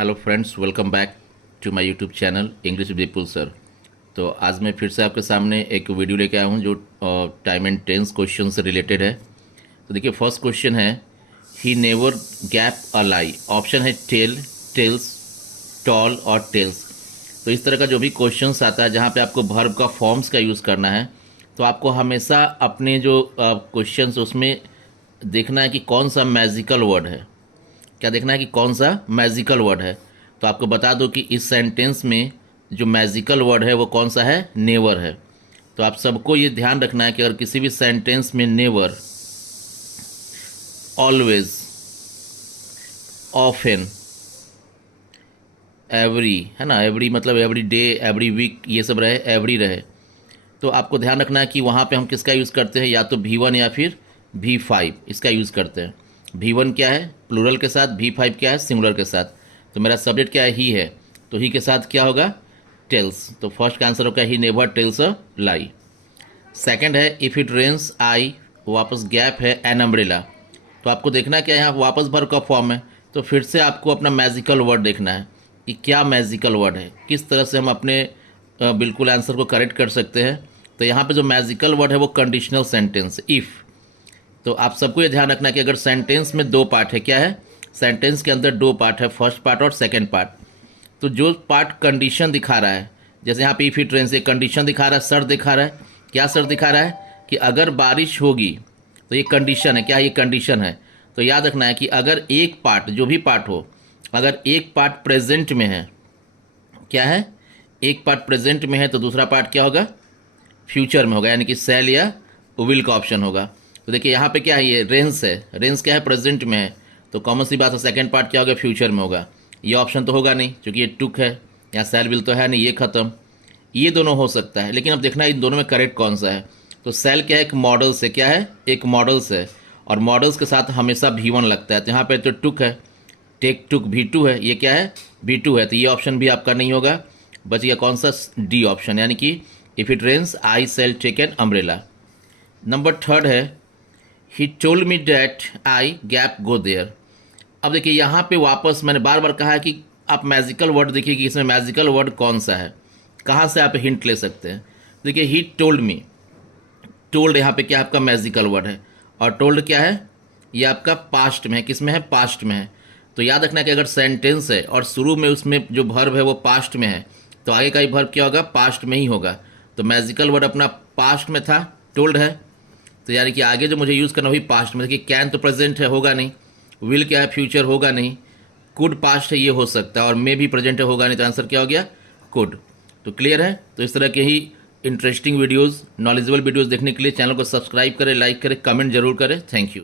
Hello friends, welcome back to my YouTube channel English Vipul sir. तो आज मैं फिर से आपके सामने एक वीडियो लेके आया हूँ जो टाइम एंड टेंस क्वेश्चन से रिलेटेड है। तो देखिए, फर्स्ट क्वेश्चन है he never gap a lie. Option है टेल, टेल्स, टॉल और टेल्स। तो इस तरह का जो भी क्वेश्चंस आता है जहाँ पे आपको वर्ब का फॉर्म्स का यूज़ करना है, तो आपको हमेशा अपने जो क्वेश्चंस उसमें देखना है कि कौन सा मैजिकल वर्ड है। क्या देखना है कि कौन सा मैजिकल वर्ड है। तो आपको बता दो कि इस सेंटेंस में जो मैजिकल वर्ड है वो कौन सा है, नेवर है। तो आप सबको ये ध्यान रखना है कि अगर किसी भी सेंटेंस में नेवर, ऑलवेज, ऑफन, एवरी, है ना, एवरी मतलब एवरी डे, एवरी वीक, ये सब रहे, एवरी रहे, तो आपको ध्यान रखना है कि वहाँ पे हम किसका यूज़ करते हैं, या तो V1 या फिर V5 इसका यूज़ करते हैं। V1 क्या है, प्लूरल के साथ। V5 क्या है, सिंगुलर के साथ। तो मेरा सब्जेक्ट क्या है, ही है, तो ही के साथ क्या होगा, टेल्स। तो फर्स्ट का आंसर होगा he never tells a lie. Second है इफ़ इट रेन्स आई, वापस गैप है, एन अम्ब्रेला। तो आपको देखना क्या है, यहाँ वापस वर्ब का फॉर्म है, तो फिर से आपको अपना मैजिकल वर्ड देखना है कि क्या मैजिकल वर्ड है, किस तरह से हम अपने बिल्कुल आंसर को करेक्ट कर सकते हैं। तो यहाँ पे जो मैजिकल वर्ड है वो कंडीशनल सेंटेंस, इफ़। तो आप सबको ये ध्यान रखना कि अगर सेंटेंस में दो पार्ट है, क्या है, सेंटेंस के अंदर दो पार्ट है, फर्स्ट पार्ट और सेकंड पार्ट। तो जो पार्ट कंडीशन दिखा रहा है, जैसे यहाँ पे इफ इट रेन्स, ये कंडीशन दिखा रहा है, शर्त दिखा रहा है। क्या शर्त दिखा रहा है कि अगर बारिश होगी, तो ये कंडीशन है। क्या ये कंडीशन है? तो याद रखना है कि अगर एक पार्ट, जो भी पार्ट हो, अगर एक पार्ट प्रेजेंट में है, क्या है, एक पार्ट प्रेजेंट में है, तो दूसरा पार्ट क्या होगा, फ्यूचर में होगा, यानी कि सेल या विल का ऑप्शन होगा। तो देखिए यहाँ पे क्या है, ये रेंस है, रेंस क्या है, प्रेजेंट में है, तो कॉमन सी बात है, सेकंड पार्ट क्या होगा, फ्यूचर में होगा। ये ऑप्शन तो होगा नहीं क्योंकि ये टुक है, या सेल विल तो है नहीं, ये खत्म। ये दोनों हो सकता है, लेकिन अब देखना है इन दोनों में करेक्ट कौन सा है। तो सेल क्या है, एक मॉडल से, क्या है, एक मॉडल से, और मॉडल्स के साथ हमेशा V1 लगता है। तो यहाँ पे तो टुक है, टेक टुक V2 है, ये क्या है, V2 है, तो ये ऑप्शन भी आपका नहीं होगा। बच गया कौन सा, डी ऑप्शन, यानी कि if it rains I shall take an umbrella. Number third है he told me that I gap go there. अब देखिए यहाँ पे वापस मैंने बार बार कहा है कि आप मैजिकल वर्ड देखिए कि इसमें मैजिकल वर्ड कौन सा है, कहाँ से आप हिंट ले सकते हैं। देखिए ही टोल्ड मी, टोल्ड यहाँ पे क्या आपका मैजिकल वर्ड है, और टोल्ड क्या है, ये आपका पास्ट में है, किस में है, पास्ट में है। तो याद रखना कि अगर सेंटेंस है और शुरू में उसमें जो वर्ब है वो पास्ट में है, तो आगे का ही वर्ब क्या होगा, पास्ट में ही होगा। तो मैजिकल वर्ड अपना पास्ट में था, टोल्ड है, तो यानी कि आगे जो मुझे यूज़ करना वही पास्ट में। देखिए कैन तो प्रेजेंट है, होगा नहीं, विल क्या है, फ्यूचर, होगा नहीं, कुड पास्ट है, ये हो सकता है, और मे भी प्रेजेंट है, होगा नहीं, तो आंसर क्या हो गया, कुड। तो क्लियर है। तो इस तरह के ही इंटरेस्टिंग वीडियोस, नॉलेजेबल वीडियोस देखने के लिए चैनल को सब्सक्राइब करें, लाइक करें, कमेंट जरूर करें। Thank you.